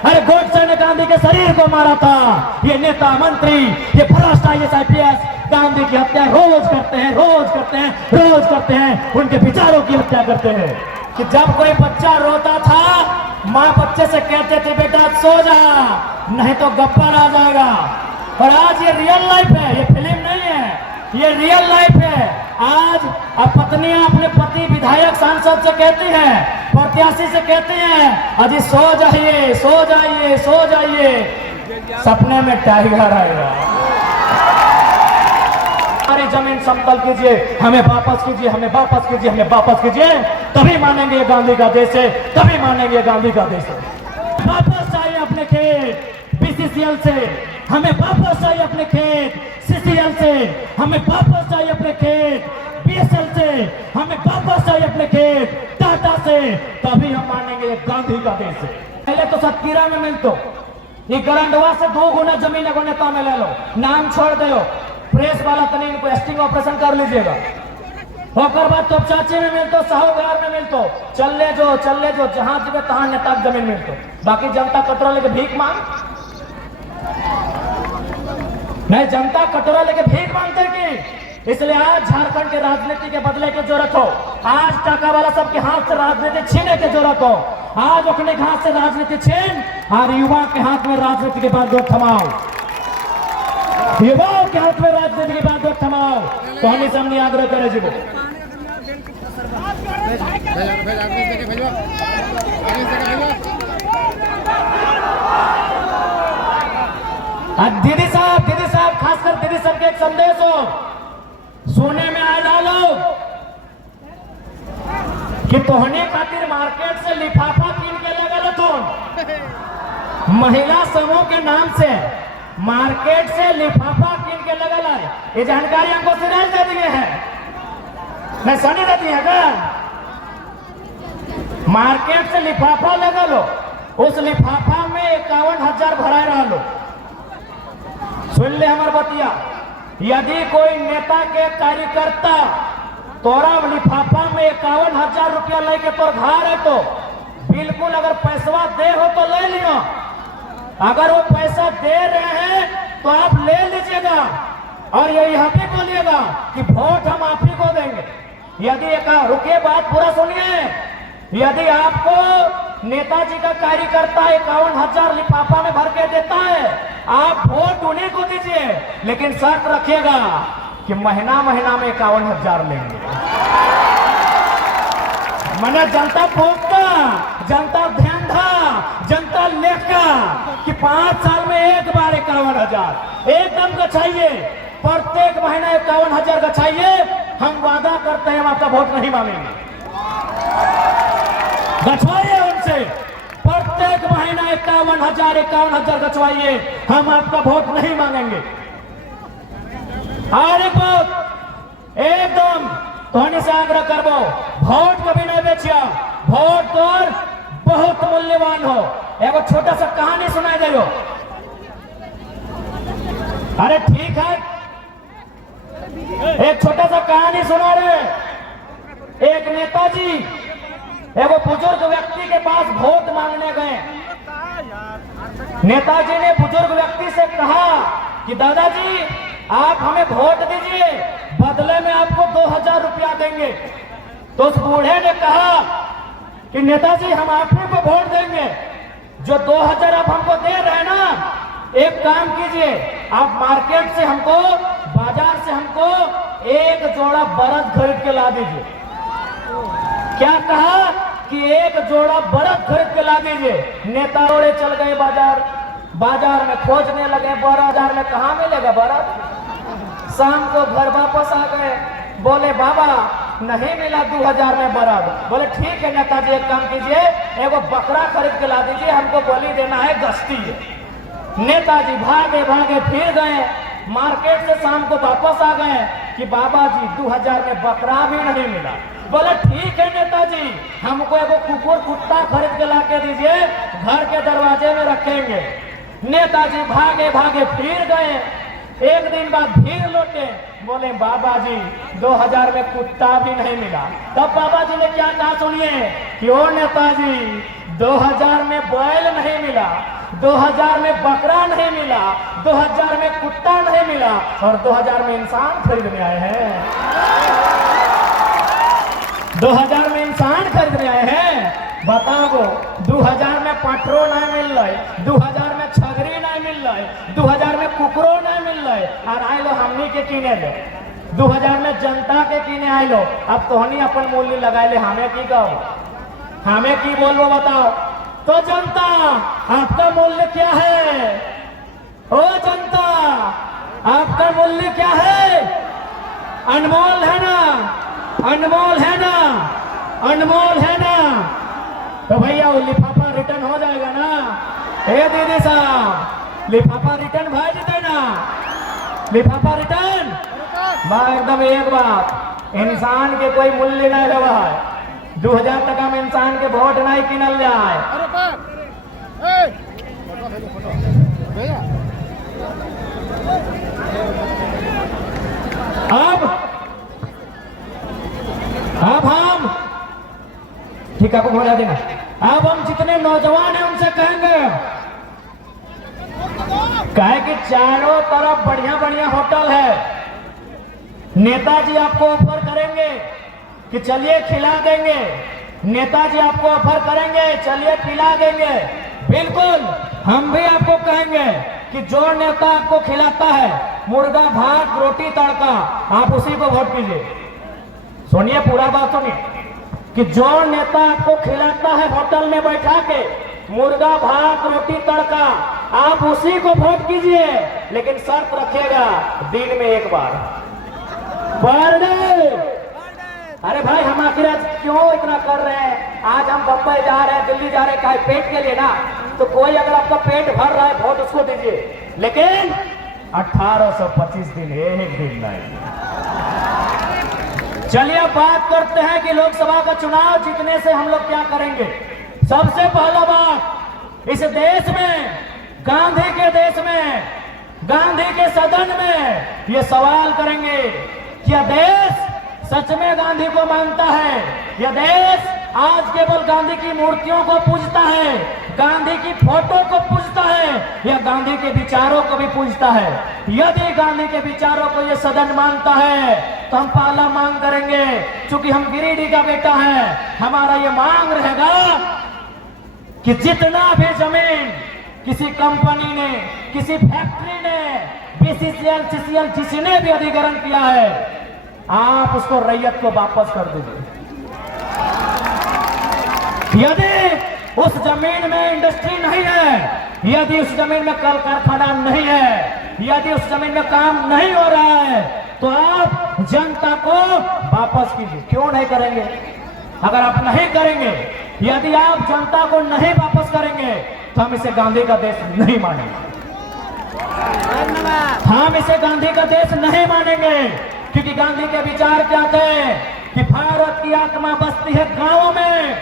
अरे गोडसे ने गांधी के शरीर को मारा था। ये नेता मंत्री, ये भ्रष्ट IAS IPS गांधी की हत्या रोज करते हैं, रोज करते हैं, रोज करते हैं, उनके विचारों की हत्या करते हैं। कि जब कोई बच्चा रोता था, माँ बच्चे से कहते थे बेटा सो जा, नहीं तो गप्पर आ जाएगा। और आज ये रियल लाइफ है, ये फिल्म नहीं है, ये रियल लाइफ है। आज अब पत्नियां अपने पति विधायक सांसद से कहती हैं, प्रत्याशी से कहती हैं अजी सो जाइए, सो जाइए, सो जाइए, सपने में टाइगर आएगा। हमारी जमीन समतल कीजिए, हमें वापस कीजिए, हमें वापस कीजिए, हमें वापस कीजिए, तभी मानेंगे ये गांधी का देश है, तभी मानेंगे ये गांधी का देश है। वापस चाहिए अपने खेत BCCL से, हमें वापस चाहिए अपने खेत CCL से, हमें वापस चाहिए अपने खेत BSL से, हमें वापस चाहिए अपने खेत टाटा से, तभी हम मानेंगे ये गांधी का देश है। पहले तो सतकीरा में मिल तो ये गरंडवा से 2 गुना जमीन एगो नेता में ले लो, नाम छोड़ दो, प्रेस वाला तनी इनको एस्टिंग ऑपरेशन कर लीजिएगा। होकर बाद तो चाची में मिलतो, साहूकार में मिलतो, चल ले जो जहां जगह तहां नेता जमीन मिलतो। बाकी जनता कटोरा लेके भीख मांग नहीं, जनता कटोरा लेके भीख मांगते कि इसलिए आज झारखंड के राजनीति के बदले की जरूरत हो। आज टाका वाला सबके हाथ से राजनीति छीने की जरूरत हो। आज अपने हाथ से राजनीति छीन और युवा के हाथ में राजनीति के बाद थमाओ, युवाओं के हाथ में राजनीति के बाद थमाओ। तो हम इस हमने आग्रह करे जी दीदी साहब खासकर दीदी सबके एक संदेश हो, सोने में आए डालो कि तोहने खातिर मार्केट से लिफाफा कीन के लगा तो महिला समूह के नाम से मार्केट से लिफाफा कीन के लगा है। ये जानकारी हमको सिराज दे दिए हैं, मैं सनी दे दी है क्या? मार्केट से लिफाफा लगा लो, उस लिफाफा में 51,000 भरा रहा लो। सुन ले हमार बतिया, यदि कोई नेता के कार्यकर्ता तोरा लिफाफा में 51,000 रुपया लेके तोर घर है तो बिल्कुल अगर पैसा दे हो तो ले लियो, अगर वो पैसा दे रहे हैं तो आप ले लीजिएगा और यही भी बोलिएगा कि वोट हम आप ही को देंगे। यदि रुके बात पूरा सुनिए, यदि आपको नेताजी का कार्यकर्ता 51,000 लिफाफा में भर के देता है, आप वोट उन्हीं को दीजिए, लेकिन शर्त रखिएगा कि महीना महीना में 51,000 लेंगे। मैंने जनता भोगता, जनता ध्यान था, जनता लेखा कि 5 साल में एक बार 51,000 एकदम का चाहिए, प्रत्येक महीना 51,000 का चाहिए। हम वादा करते हैं हम आपका वोट नहीं मांगेंगे, गछवाइए उनसे, प्रत्येक महीना 51,000 गछवाइए, हम आपका वोट नहीं मांगेंगे। और एक बात एकदम तोहनी से आग्रह करबो, वोट कभी नहीं बेचिया, वोट तोर बहुत मूल्यवान हो। एगो छोटा सा कहानी सुनाई दे। अरे ठीक है, एक छोटा सा कहानी सुना रहे। एक नेताजी एगो बुजुर्ग व्यक्ति के पास वोट मांगने गए। नेताजी ने बुजुर्ग व्यक्ति से कहा कि दादाजी आप हमें वोट दीजिए, बदले में आपको 2,000 रुपया देंगे। तो उस बूढ़े ने कहा कि नेताजी हम आप ही को वोट देंगे, जो 2,000 आप हमको दे रहे हैं ना, एक काम कीजिए, आप मार्केट से हमको, बाजार से हमको एक जोड़ा बरद खरीद के ला दीजिए। क्या कहा कि एक जोड़ा बरद खरीद के ला दीजिए। नेता ओड़े चल गए बाजार, बाजार में खोजने लगे बाजार में कहाँ मिलेगा बरद। शाम को घर वापस आ गए, बोले बाबा नहीं मिला 2,000 में बरद। बोले ठीक है नेताजी एक काम कीजिए, एगो बकरा खरीद के ला दीजिए, हमको बलि देना है, गश्ती है। नेताजी भागे भागे फिर गए, मार्केट से शाम को वापस आ गए कि बाबा जी 2,000 में बकरा भी नहीं मिला। बोले ठीक है नेताजी, हमको एगो कुकुर कुत्ता खरीद के ला के दीजिए, घर के दरवाजे में रखेंगे। नेताजी भागे भागे फिर गए, एक दिन बाद फिर लौटे, बोले बाबा जी 2,000 में कुत्ता भी नहीं मिला। तब बाबा जी ने क्या कहा सुनिए कि ओ नेताजी 2000 में बैल नहीं मिला, 2000 में बकरा नहीं मिला, 2000 में कुत्ता नहीं मिला और 2000 में इंसान खरीदने आए हैं। 2000 में इंसान खरीदने आए हैं। बताओ 2000 में पेट्रोल नहीं मिल रहा है, 2000 में छगरी नहीं मिल रहा है, 2000 में कुकरो नहीं मिल रहा है और आए लो हमनी के किने लो, 2000 में जनता के किने आए लो। अब तो हनी अपन मूल्य लगाए ले, हमें की कहो, हमें की बोलो बताओ। तो जनता आपका मूल्य क्या है? ओ जनता आपका मूल्य क्या है? अनमोल है ना, अनमोल है ना, अनमोल है ना। तो भैया वो लिफाफा रिटर्न हो जाएगा ना? ए दीदी साहब लिफाफा रिटर्न भाई देते ना, लिफाफा रिटर्न एकदम। एक बात, इंसान के कोई मूल्य नहीं रहा है। 2000 टका में इंसान के वोट नहीं किनल जाए। अब हम ठीक है, आपको घोड़ा देना। अब हम जितने नौजवान हैं उनसे कहेंगे, कहे कि चारों तरफ बढ़िया बढ़िया होटल है, नेताजी आपको ऑफर करेंगे कि चलिए खिला देंगे, नेताजी आपको ऑफर करेंगे चलिए पिला देंगे। बिल्कुल हम भी आपको कहेंगे कि जो नेता आपको खिलाता है मुर्गा भात रोटी तड़का, आप उसी को वोट कीजिए। सुनिए पूरा बात सुनिए कि जो नेता आपको खिलाता है होटल में बैठा के मुर्गा भात रोटी तड़का, आप उसी को वोट कीजिए। लेकिन शर्त रखिएगा, दिन में एक बार पर डे। अरे भाई हम आखिर आज क्यों इतना कर रहे हैं? आज हम बम्बई जा रहे हैं, दिल्ली जा रहे हैं, क्या पेट के लिए ना? तो कोई अगर आपका पेट भर रहा है वोट उसको दीजिए, लेकिन 1825 दिन एक दिन नहीं। चलिए अब बात करते हैं कि लोकसभा का चुनाव जीतने से हम लोग क्या करेंगे। सबसे पहला बात, इस देश में, गांधी के देश में, गांधी के सदन में ये सवाल करेंगे कि यह देश सच में गांधी को मानता है? यह देश आज केवल गांधी की मूर्तियों को पूजता है, गांधी की फोटो को पूजता है, या गांधी के विचारों को भी पूजता है? यदि गांधी के विचारों को यह सदन मानता है तो हम पहला मांग करेंगे, क्योंकि हम गिरिडीह का बेटा है, हमारा ये मांग रहेगा कि जितना भी जमीन किसी कंपनी ने, किसी फैक्ट्री ने, बीसीसीएल, सीसीएल जिसने भी अधिग्रहण किया है, आप उसको रैयत को वापस कर दीजिए। यदि उस जमीन में इंडस्ट्री नहीं है, यदि उस जमीन में कल कारखाना नहीं है, यदि उस जमीन में काम नहीं हो रहा है, तो आप जनता को वापस कीजिए। क्यों नहीं करेंगे? अगर आप नहीं करेंगे, यदि आप जनता को नहीं वापस करेंगे तो हम इसे गांधी का देश नहीं मानेंगे। हम इसे गांधी का देश नहीं मानेंगे, क्योंकि गांधी के विचार क्या थे कि भारत की आत्मा बसती है गांवों में,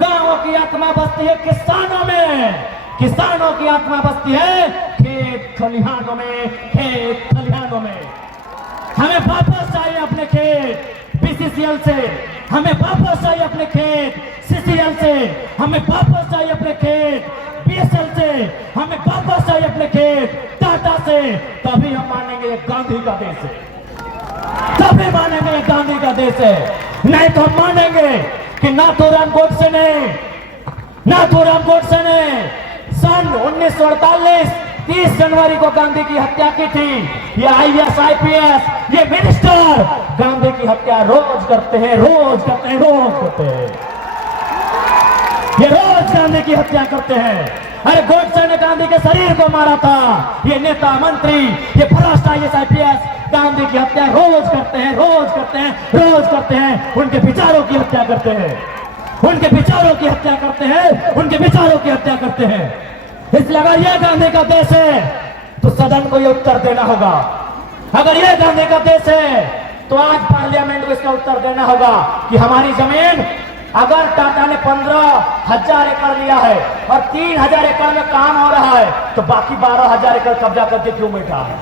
गांवों की आत्मा बसती है किसानों में, किसानों की आत्मा बसती है खेत खलिहानों में, खेत खलिहानों में। हमें वापस चाहिए अपने खेत बीसीसीएल से, हमें वापस चाहिए अपने खेत सीसीएल से, हमें वापस चाहिए अपने खेत बीएसएल से, हमें वापस चाहिए अपने खेत टाटा से। तभी हम मानेंगे ये गांधी का देश है, तभी मानेंगे ये गांधी का देश है। नहीं तो हम मानेंगे कि नाथूराम गोडसे ने सन 1948 30 जनवरी को गांधी की हत्या की थी। ये आईएएस आईपीएस, ये मिनिस्टर गांधी की हत्या रोज करते हैं, रोज करते हैं, रोज करते हैं, ये रोज गांधी की हत्या करते हैं। अरे गोडसे ने गांधी के शरीर को मारा था। ये नेता मंत्री, ये भ्रष्ट आईएएस आईपीएस गांधी की हत्या रोज करते हैं, रोज करते हैं, रोज करते हैं। उनके विचारों की हत्या करते हैं, उनके विचारों की हत्या करते हैं, उनके विचारों की हत्या करते हैं। इसलिए अगर यह गांधी का देश है तो सदन को यह उत्तर देना होगा। अगर यह गांधी का देश है तो आज पार्लियामेंट को इसका उत्तर देना होगा कि हमारी जमीन, अगर टाटा ने 15,000 एकड़ लिया है और 3,000 एकड़ में काम हो रहा है, तो बाकी 12,000 एकड़ कब्जा करके क्यों बैठा है?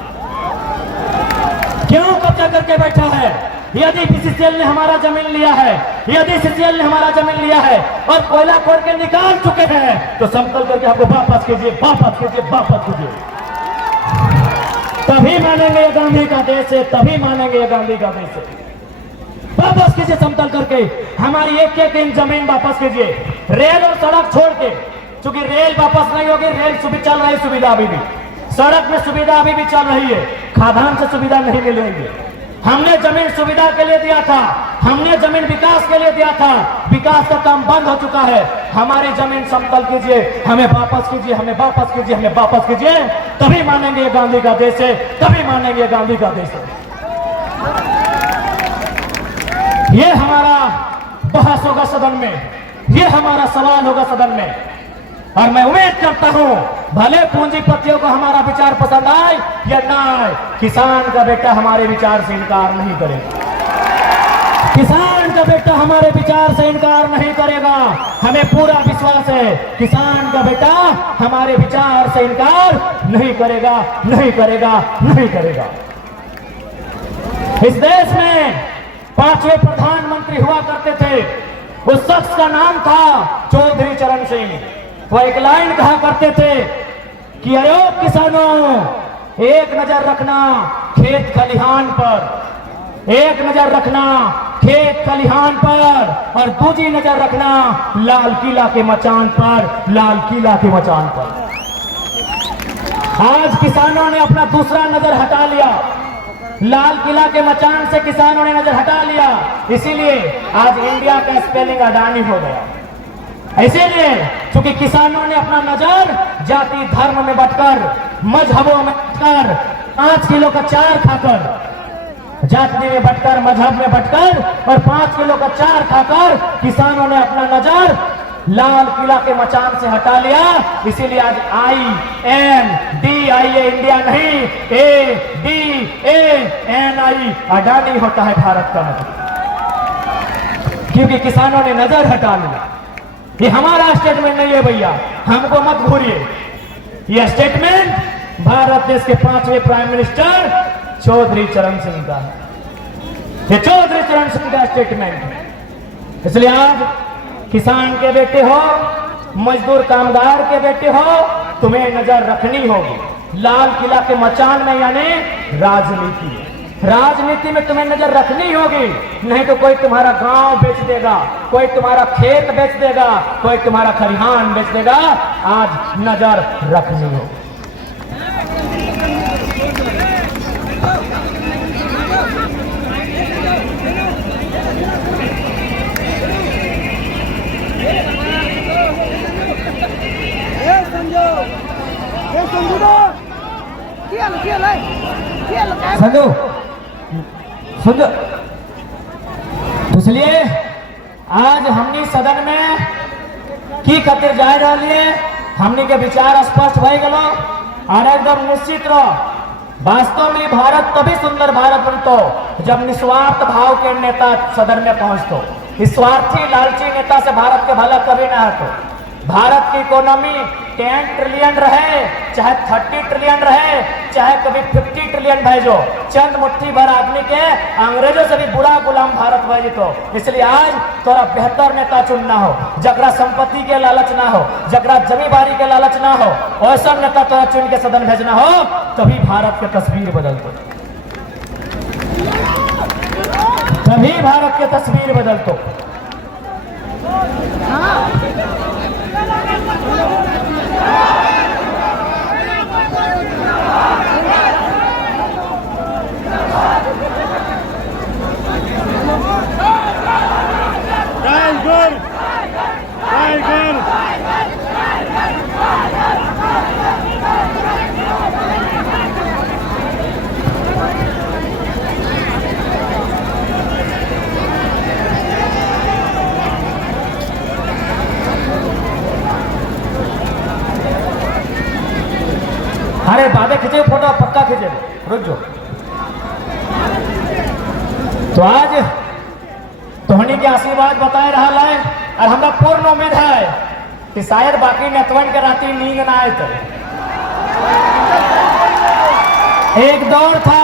क्यों कब्जा करके बैठा है? यदि बीसीसीएल ने हमारा जमीन लिया है, यदि सीसीएल ने हमारा जमीन लिया है और कोयला खोद के निकाल चुके हैं तो समतल करके हमको वापस कीजिए, वापस कीजिए, वापस कीजिए। तभी मानेंगे ये गांधी का देश है, तभी मानेंगे ये गांधी का देश है। वापस कीजिए समतल करके, हमारी एक एक इंच जमीन वापस कीजिए। रेल और सड़क छोड़ के, क्योंकि रेल वापस नहीं होगी, रेल चल रही सुविधा अभी भी, सड़क में सुविधा अभी भी चल रही है, खादान से सुविधा नहीं मिल रही है। हमने जमीन सुविधा के लिए दिया था, हमने जमीन विकास के लिए दिया था, विकास का काम बंद हो चुका है। हमारी जमीन समतल कीजिए, हमें वापस कीजिए, हमें वापस कीजिए, हमें वापस कीजिए, तभी मानेंगे ये गांधी का देश है, तभी मानेंगे ये गांधी का देश है। ये हमारा बहस होगा सदन में, ये हमारा सवाल होगा सदन में, और मैं उम्मीद करता हूं भले पूंजीपतियों को हमारा विचार पसंद आए या ना आए, किसान का बेटा हमारे विचार से इनकार नहीं करेगा। किसान का बेटा हमारे विचार से इनकार नहीं करेगा, हमें पूरा विश्वास है। किसान का बेटा हमारे विचार से इनकार नहीं करेगा, नहीं करेगा, नहीं करेगा। इस देश में 5वें प्रधानमंत्री हुआ करते थे, उस शख्स का नाम था चौधरी चरण सिंह। वो एक लाइन कहा करते थे कि अरे किसानों, एक नजर रखना खेत खलिहान पर, एक नजर रखना खेत खलिहान पर, और दूसरी नजर रखना लाल किला के मचान पर, लाल किला के मचान पर। आज किसानों ने अपना दूसरा नजर हटा लिया, लाल किला के मचान से किसानों ने नजर हटा लिया, इसीलिए आज इंडिया का स्पेलिंग अडानी हो गया। इसीलिए क्योंकि किसानों ने अपना नजर जाति धर्म में बंटकर, मजहबों में बंटकर, 5 किलो का चार खाकर, जाति में बंटकर, मजहब में बंटकर और 5 किलो का चार खाकर किसानोन ने अपना नजर लाल किला के मचान से हटा लिया। इसीलिए आज INDIA इंडिया नहीं, ADANI अडानी होता है भारत का मतलब, क्योंकि किसानों ने नजर हटा लिया। ये हमारा स्टेटमेंट नहीं है भैया, हमको मत घूरिए। ये स्टेटमेंट भारत देश के 5वें प्राइम मिनिस्टर चौधरी चरण सिंह का है, ये चौधरी चरण सिंह का स्टेटमेंट है। इसलिए आज किसान के बेटे हो, मजदूर कामगार के बेटे हो, तुम्हें नजर रखनी होगी लाल किला के मचान में, यानी राजनीति। राजनीति में तुम्हें नजर रखनी होगी, नहीं तो कोई तुम्हारा गांव बेच देगा, कोई तुम्हारा खेत बेच देगा, कोई तुम्हारा खलिहान बेच देगा। आज नजर रखनी होगी। संजू सुंदर, इसलिए आज हमनी सदन में की खातिर जाए रही है, हमनी के विचार स्पष्ट हो गलो और एकदम निश्चित रहो। वास्तव में भारत तभी सुंदर भारत बनतो जब निस्वार्थ भाव के नेता सदन में पहुंचतो। इस स्वार्थी लालची नेता से भारत के भला कभी ना होतो। भारत की इकोनॉमी 10 ट्रिलियन रहे, चाहे 30 ट्रिलियन रहे, चाहे कभी 50 ट्रिलियन भेजो, चंद मुट्ठी भर आदमी के अंग्रेजों से भी बुरा गुलाम भारत भेजी। तो इसलिए आज तोरा बेहतर नेता चुनना हो, जगरा संपत्ति के लालच ना हो, जगरा जमींदारी के लालच ना हो, ऐसा नेता तोरा चुन के सदन भेजना हो, तभी भारत की तस्वीर बदलतो, तभी भारत की तस्वीर बदलतो। अरे बाबे खींचे फोटो, पक्का खींचे, रुक जाओ। तो आज तोहनी के आशीर्वाद बताए रहा है और हमरा पूर्ण उम्मीद है कि शायद बाकी नेतवन के राती नींद ना आए। तो एक दौर था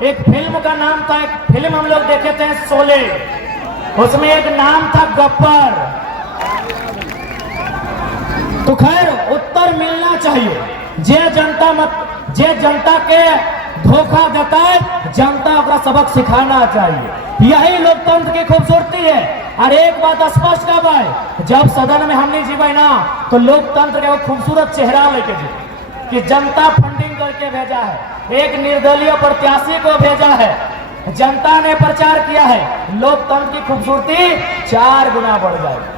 एक फिल्म का नाम था, एक फिल्म हम लोग देखे थे शोले, उसमें एक नाम था गब्बर। तो खैर उत्तर मिलना चाहिए। जे जनता के धोखा देता है, जनता का सबक सिखाना चाहिए। यही लोकतंत्र की खूबसूरती है। और एक बात स्पष्ट का भाई, जब सदन में हमने जीवे ना तो लोकतंत्र का खूबसूरत चेहरा लेके जी कि जनता फंडिंग करके भेजा है, एक निर्दलीय प्रत्याशी को भेजा है, जनता ने प्रचार किया है, लोकतंत्र की खूबसूरती 4 गुना बढ़ जाएगी।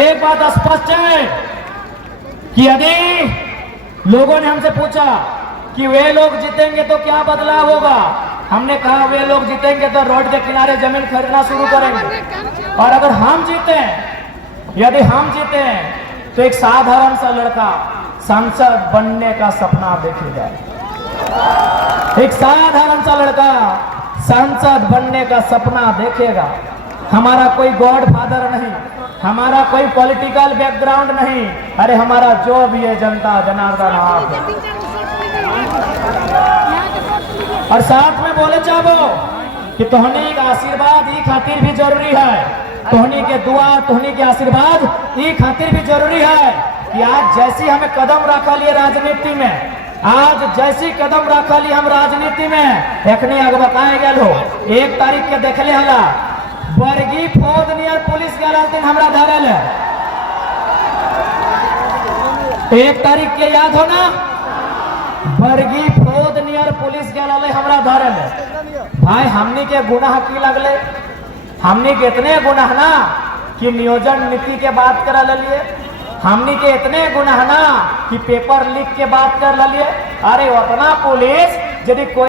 एक बात स्पष्ट है कि यदि लोगों ने हमसे पूछा कि वे लोग जीतेंगे तो क्या बदलाव होगा, हमने कहा वे लोग जीतेंगे तो रोड के किनारे जमीन खरीदना शुरू करेंगे। और अगर हम जीते, यदि हम जीते तो एक साधारण सा लड़का सांसद बनने का सपना देखेगा। एक साधारण सा लड़का सांसद बनने का सपना देखेगा। हमारा कोई गॉड फादर नहीं, हमारा कोई पॉलिटिकल बैकग्राउंड नहीं, अरे हमारा जो भी है जनता जनार्दन आप है। और साथ में बोले चाहो कि तोहनी का आशीर्वाद ई खातिर भी जरूरी है, तोहनी के दुआ, तोहनी के आशीर्वाद ई खातिर भी जरूरी है कि आज जैसी हमें कदम रखा लिए राजनीति में, आज जैसी कदम रखा ली हम राजनीति में, एखने आगे बताए गए हो 1 तारीख के देखले हला बरगी फौज नियर पुलिस गया दिन हमरा धरल है। 1 तारीख के याद हो ना, बरगी फौज नियर पुलिस गया हमरा धरल है। भाई हमनी के गुनाह की लगले, हमनी के इतने गुनाह ना कि नियोजन नीति के बात करा लिए, हमनी के इतने गुनाह ना कि पेपर लीक के बात कर लिए। अरे उतना पुलिस यदि कोई